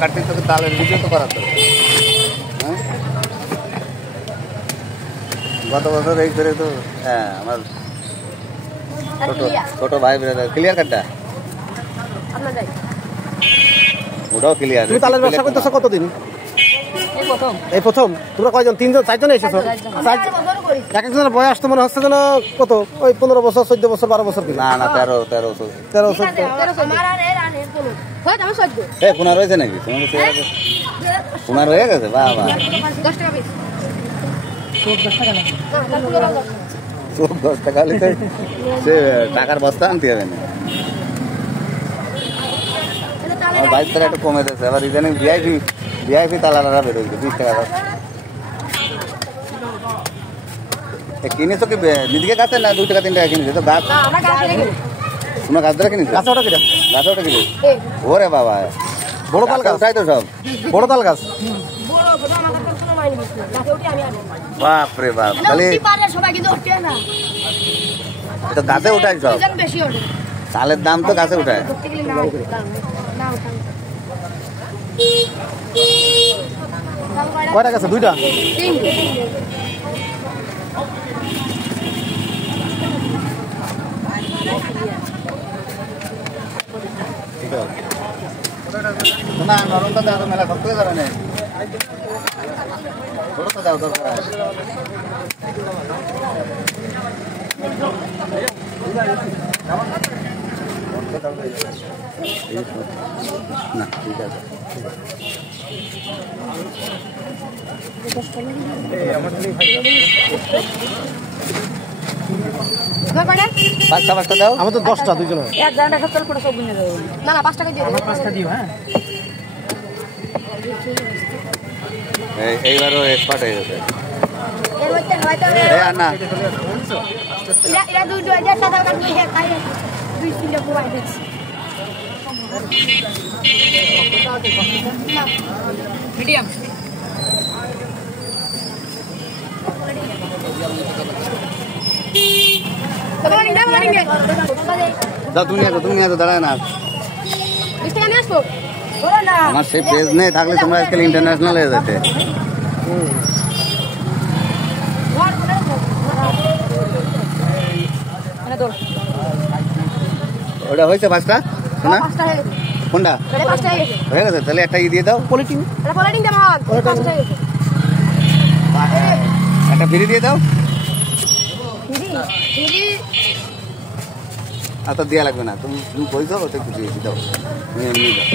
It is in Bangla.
কাটতে তো তালের ভিডিও তো করা তো গত বছর এই করে তো হ্যাঁ আমার ছোট ভাই ব্রাদার ক্লিয়ার কাটটা ওটাও ক্লিয়ার। তুমি তালের ব্যবসা করতেছো কতদিন? এই প্রথম? তোমরা কয়জন? 3জন 4জন এসেছো? এক একজনের বয়স তো মনে হচ্ছে যেন কত ওই 15 বছর 14 বছর 12 বছর না না 13 বছর 15 হয়েছে নাকি? তোমার হয়ে গেছে বাহ বাহ 10 টাকা নিতে সে টাকার বস্তা আনতে হবে না। আমার 22 টাকা একটু কমে দিয়েছে আবার ইদানিং ভিআইপি তালারা বেরোচ্ছে 20 টাকা কিনেছো কি নিজেকে গাছে না 2 টাকা 3 টাকা কিনেছো তো গাছ তোমরা গাছ ধরে কিনেছো? গাছে ওটা কিনা? গাছে ওটা কিনে ওরে বাবা বড় তাল গাছ তাই তো সব বড় তাল গাছ বাপরে বাপ তাহলে তো গাছে উঠায় সব তালের দাম তো গাছে উঠায়। কয়টা গেছে? 2টা? না নরমটা দাও মেলা শক্ত হয়ে যাবে না ছোটটা দাও দরকার না ঠিক আছে পাঁচটা দাও আমাদের 10টা 2জন না 5 টাকা দিও 5টা দিও। হ্যাঁ এইবারও এক্সপার্ট হয়ে গেছে এর মধ্যে হয়তো না এরা 2000 টাকা কাটবে তাই 2 কিলো পুরাই দিচ্ছি মিডিয়াম তুমি নিয়ে দাঁড়ায় না আমার সেই পেজ নেই থাকলে তোমরা আজকাল ইন্টারন্যাশনাল হয়ে যেতে। ওটা হয়েছে 5টা শোনা কোনটা হয়ে গেছে তাহলে একটা দিয়ে দাও পলিটিন একটা ফ্রি দিয়ে দাও আর তো দেওয়া লাগবে না তুমি বলছো ওটা একটু দিয়ে দাও তুমি এমনি দাও